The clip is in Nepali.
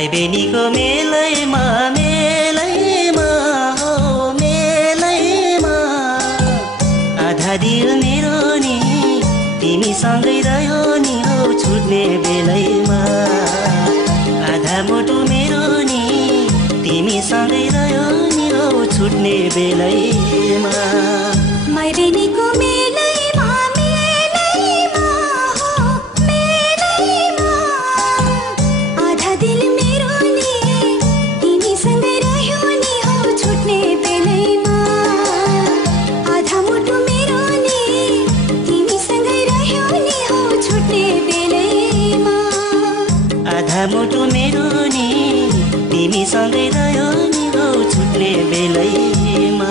भाइ बहिनीको मेलैमा मेलैमा हो मेलैमा आधा दिल मेरो नि तिमीसँगै रह्यो नि हो छुट्ने बेलैमा आधा मुटु मेरो नि तिमीसँगै रह्यो नि हो छुट्ने बेलैमा भाइ बहिनीको मेलैमा मेलैमा हो मेलैमा आधा दिल मेरो नि तिमीसँगै रह्यो नि हो छुट्ने बेलैमा आधा मुटु मेरो नि तिमीसँगै रह्यो नि हो छुट्ने बेलैमा आधा मुटु मेरो नि तिमीसँगै रह्यो नि हो छुट्ने बेलैमा